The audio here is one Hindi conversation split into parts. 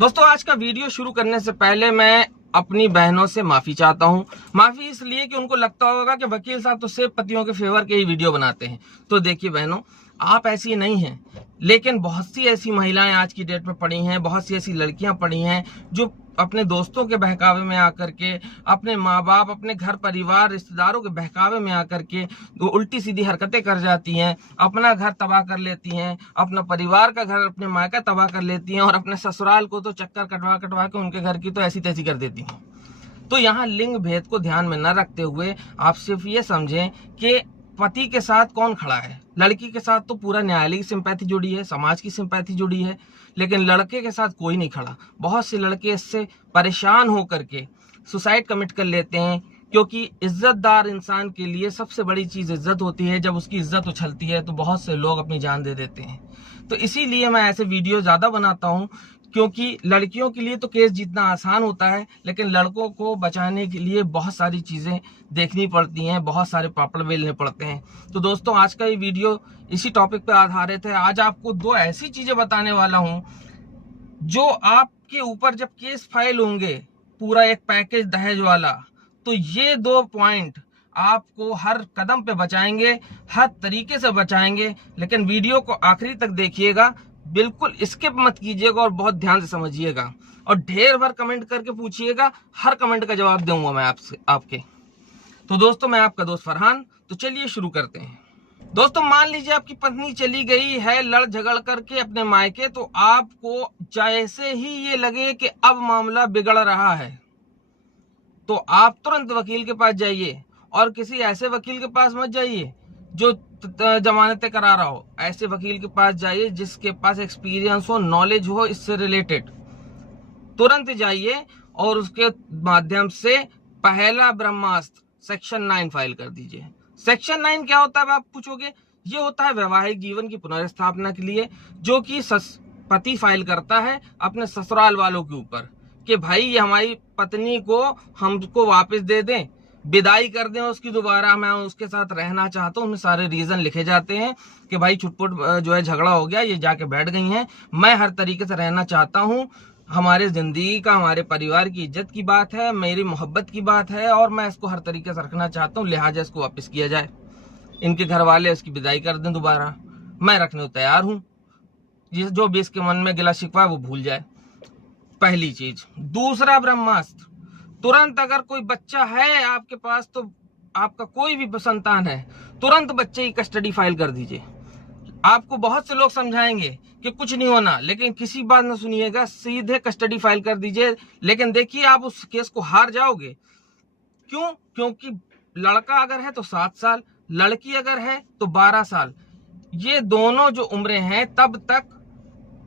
दोस्तों आज का वीडियो शुरू करने से पहले मैं अपनी बहनों से माफी चाहता हूं। माफी इसलिए कि उनको लगता होगा कि वकील साहब तो सिर्फ पतियों के फेवर के ही वीडियो बनाते हैं। तो देखिए बहनों, आप ऐसी नहीं हैं, लेकिन बहुत सी ऐसी महिलाएं आज की डेट में पड़ी हैं, बहुत सी ऐसी लड़कियां पड़ी हैं जो अपने दोस्तों के बहकावे में आकर के, अपने माँ बाप, अपने घर परिवार, रिश्तेदारों के बहकावे में आकर के वो उल्टी सीधी हरकतें कर जाती हैं, अपना घर तबाह कर लेती हैं, अपना परिवार का घर, अपने मायका तबाह कर लेती हैं और अपने ससुराल को तो चक्कर कटवा कटवा के उनके घर की तो ऐसी तैसी कर देती हैं। तो यहाँ लिंग भेद को ध्यान में न रखते हुए आप सिर्फ ये समझें कि पति के साथ कौन खड़ा है। लड़की के साथ तो पूरा न्यायालय की सिंपैथी जुड़ी है, समाज की सिंपैथी जुड़ी है, लेकिन लड़के के साथ कोई नहीं खड़ा। बहुत से लड़के इससे परेशान होकर के सुसाइड कमिट कर लेते हैं, क्योंकि इज्जतदार इंसान के लिए सबसे बड़ी चीज इज्जत होती है। जब उसकी इज्जत उछलती है तो बहुत से लोग अपनी जान दे देते हैं। तो इसीलिए मैं ऐसे वीडियो ज्यादा बनाता हूँ, क्योंकि लड़कियों के लिए तो केस जीतना आसान होता है, लेकिन लड़कों को बचाने के लिए बहुत सारी चीजें देखनी पड़ती हैं, बहुत सारे पापड़ बेलने पड़ते हैं। तो दोस्तों आज का ये वीडियो इसी टॉपिक पर आधारित है। आज आपको दो ऐसी चीजें बताने वाला हूं जो आपके ऊपर जब केस फाइल होंगे, पूरा एक पैकेज दहेज वाला, तो ये दो पॉइंट आपको हर कदम पे बचाएंगे, हर तरीके से बचाएंगे। लेकिन वीडियो को आखिरी तक देखिएगा, बिल्कुल स्किप मत कीजिएगा और बहुत ध्यान से समझिएगा और ढेर भर कमेंट करके पूछिएगा, हर कमेंट का जवाब दूंगा मैं आपके। तो दोस्तों मैं आपका दोस्त फरहान, तो चलिए शुरू करते हैं। दोस्तों मान लीजिए आपकी पत्नी चली गई है लड़ झगड़ करके अपने मायके, तो आपको जैसे ही ये लगे कि अब मामला बिगड़ रहा है तो आप तुरंत वकील के पास जाइए, और किसी ऐसे वकील के पास मत जाइए जो जमानतें करा रहा हो। ऐसे वकील के पास जाइए जिसके पास एक्सपीरियंस हो, नॉलेज हो इससे रिलेटेड। तुरंत जाइए और उसके माध्यम से पहला ब्रह्मास्त्र सेक्शन 9 फाइल कर दीजिए। सेक्शन 9 क्या होता है आप पूछोगे? ये होता है वैवाहिक जीवन की पुनर्स्थापना के लिए, जो कि पति फाइल करता है अपने ससुराल वालों के ऊपर कि भाई ये हमारी पत्नी को हमको वापस दे दें, विदाई कर दें उसकी, दोबारा मैं उसके साथ रहना चाहता हूँ। उनमें सारे रीजन लिखे जाते हैं कि भाई छुटपुट जो है झगड़ा हो गया, ये जाके बैठ गई हैं, मैं हर तरीके से रहना चाहता हूँ, हमारे जिंदगी का, हमारे परिवार की इज्जत की बात है, मेरी मोहब्बत की बात है और मैं इसको हर तरीके से रखना चाहता हूँ, लिहाजा इसको वापस किया जाए। इनके घर वाले इसकी विदाई कर दें दोबारा, मैं रखने को तैयार हूँ, जो भी इसके मन में गिला शिकवा है वो भूल जाए। पहली चीज। दूसरा ब्रह्मास्त्र, तुरंत अगर कोई बच्चा है आपके पास, तो आपका कोई भी संतान है, तुरंत बच्चे की कस्टडी फाइल कर दीजिए। आपको बहुत से लोग समझाएंगे कि कुछ नहीं होना, लेकिन किसी बात न सुनिएगा, सीधे कस्टडी फाइल कर दीजिए। लेकिन देखिए आप उस केस को हार जाओगे। क्यों? क्योंकि लड़का अगर है तो 7 साल, लड़की अगर है तो 12 साल। ये दोनों जो उम्रें हैं, तब तक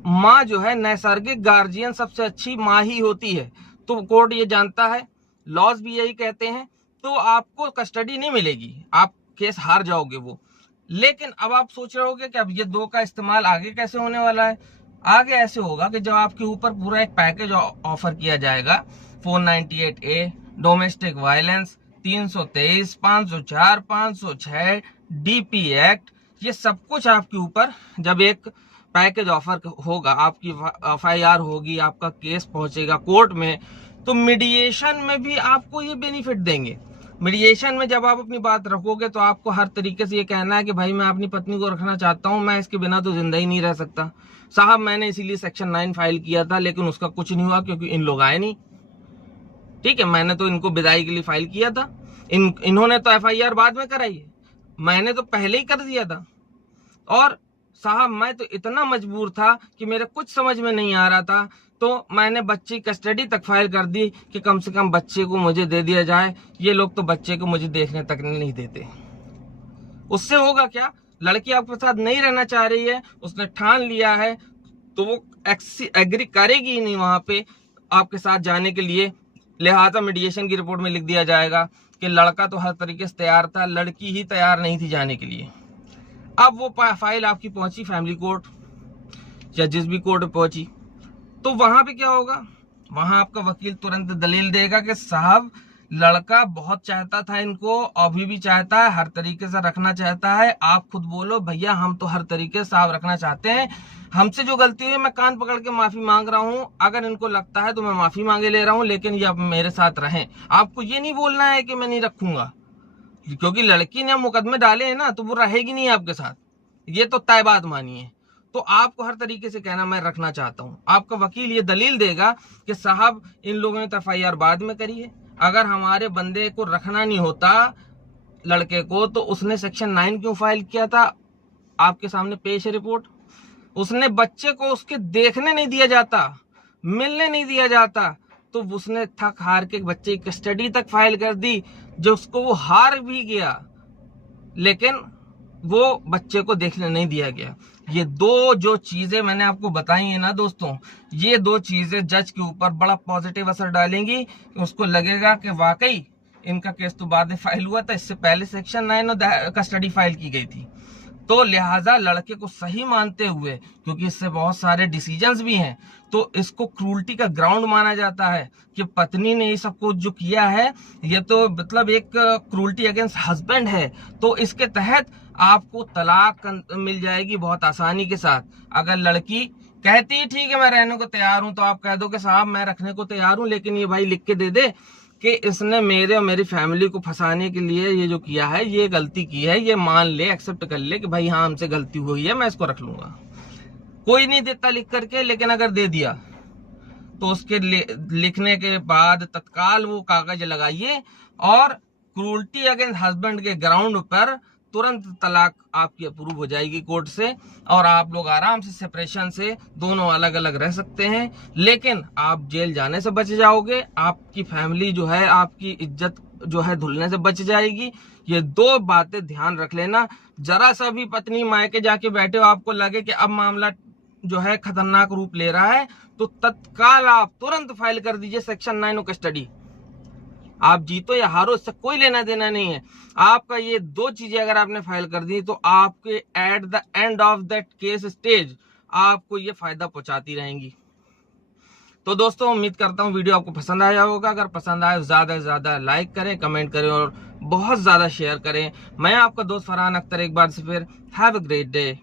माँ जो है, नैसर्गिक गार्जियन सबसे अच्छी माँ ही होती है। तो कोर्ट ये जानता है, लॉज भी यही कहते हैं। तो आपको कस्टडी नहीं मिलेगी, आप केस हार जाओगे वो। लेकिन अब आप सोच रहे होगे कि अब ये दो का इस्तेमाल आगे कैसे होने वाला है। आगे ऐसे होगा कि जब आपके ऊपर पूरा एक पैकेज ऑफर किया जाएगा, 498A domestic violence, 323, 504, 506 DP act, ये सब कुछ आपके ऊपर जब एक पैकेज ऑफर होगा, आपकी FIR होगी, आपका केस पहुंचेगा कोर्ट में, तो मीडिएशन में भी आपको ये बेनिफिट देंगे। मीडिएशन में जब आप अपनी बात रखोगे तो आपको हर तरीके से ये कहना है कि भाई मैं अपनी पत्नी को रखना चाहता हूं, मैं इसके बिना तो जिंदा ही नहीं रह सकता साहब, मैंने इसीलिए सेक्शन 9 फाइल किया था, लेकिन उसका कुछ नहीं हुआ क्योंकि इन लोग आए नहीं। ठीक है, मैंने तो इनको विदाई के लिए फाइल किया था, इन्होंने तो FIR बाद में कराई है, मैंने तो पहले ही कर दिया था। और साहब मैं तो इतना मजबूर था कि मेरे कुछ समझ में नहीं आ रहा था, तो मैंने बच्चे की कस्टडी तक फाइल कर दी कि कम से कम बच्चे को मुझे दे दिया जाए। ये लोग तो बच्चे को मुझे देखने तक नहीं देते। उससे होगा क्या? लड़की आपके साथ नहीं रहना चाह रही है, उसने ठान लिया है, तो वो एग्री करेगी नहीं वहां पे आपके साथ जाने के लिए। लिहाजा मीडिएशन की रिपोर्ट में लिख दिया जाएगा कि लड़का तो हर तरीके से तैयार था, लड़की ही तैयार नहीं थी जाने के लिए। अब वो फाइल आपकी पहुंची फैमिली कोर्ट या जिस भी कोर्ट में पहुंची, तो वहां पे क्या होगा? वहां आपका वकील तुरंत दलील देगा कि साहब लड़का बहुत चाहता था इनको, अभी भी चाहता है, हर तरीके से रखना चाहता है। आप खुद बोलो भैया हम तो हर तरीके से आप रखना चाहते हैं, हमसे जो गलती हुई मैं कान पकड़ के माफी मांग रहा हूँ। अगर इनको लगता है तो मैं माफी मांगे ले रहा हूँ, लेकिन ये अब मेरे साथ रहें। आपको ये नहीं बोलना है कि मैं नहीं रखूंगा, क्योंकि लड़की ने मुकदमे डाले हैं ना, तो वो रहेगी नहीं आपके साथ, ये तो तय बात मानिए। तो आपको हर तरीके से कहना मैं रखना चाहता हूं। आपका वकील ये दलील देगा कि साहब इन लोगों ने FIR बाद में करी है, अगर हमारे बंदे को रखना नहीं होता लड़के को तो उसने सेक्शन 9 क्यों फाइल किया था? आपके सामने पेश है रिपोर्ट। उसने बच्चे को उसके देखने नहीं दिया जाता, मिलने नहीं दिया जाता, तो उसने थक हार के बच्चे की कस्टडी तक फाइल कर दी, जो उसको वो हार भी गया, लेकिन वो बच्चे को देखने नहीं दिया गया। ये दो जो चीजें मैंने आपको बताई है ना दोस्तों, ये दो चीजें जज के ऊपर बड़ा पॉजिटिव असर डालेंगी। उसको लगेगा कि वाकई इनका केस तो बाद में फाइल हुआ था, इससे पहले सेक्शन 9 और कस्टडी फाइल की गई थी। तो लिहाजा लड़के को सही मानते हुए, क्योंकि इससे बहुत सारे डिसीजंस भी हैं, तो इसको क्रूल्टी का ग्राउंड माना जाता है कि पत्नी ने ये सब कुछ जो किया है ये तो मतलब एक क्रूल्टी अगेंस्ट हस्बैंड है। तो इसके तहत आपको तलाक मिल जाएगी बहुत आसानी के साथ। अगर लड़की कहती है ठीक है मैं रहने को तैयार हूं, तो आप कह दो कि साहब मैं रखने को तैयार हूं, लेकिन ये भाई लिख के दे दे कि इसने मेरे और मेरी फैमिली को फंसाने के लिए ये जो किया है, ये गलती की है, ये मान ले, एक्सेप्ट कर ले कि भाई हाँ हमसे गलती हुई है, मैं इसको रख लूंगा। कोई नहीं देता लिख करके, लेकिन अगर दे दिया तो उसके लिखने के बाद तत्काल वो कागज लगाइए और क्रूल्टी अगेंस्ट हस्बैंड के ग्राउंड पर तुरंत तलाक आपकी अप्रूव हो जाएगी कोर्ट से, और आप लोग आराम से सेपरेशन से दोनों अलग अलग रह सकते हैं। लेकिन आप जेल जाने से बच जाओगे, आपकी फैमिली जो है, आपकी इज्जत जो है धुलने से बच जाएगी। ये दो बातें ध्यान रख लेना। जरा सा भी पत्नी मायके जाके बैठे हो, आपको लगे कि अब मामला जो है खतरनाक रूप ले रहा है, तो तत्काल आप तुरंत फाइल कर दीजिए सेक्शन 9 और कस्टडी। आप जीतो या हारो इससे कोई लेना देना नहीं है। आपका ये दो चीजें अगर आपने फाइल कर दी तो आपके at the end of that case stage आपको ये फायदा पहुंचाती रहेंगी। तो दोस्तों उम्मीद करता हूँ वीडियो आपको पसंद आया होगा। अगर पसंद आए ज्यादा से ज्यादा लाइक करें, कमेंट करें और बहुत ज्यादा शेयर करें। मैं आपका दोस्त फरहान अख्तर एक बार से फिर हैव अ ग्रेट डे।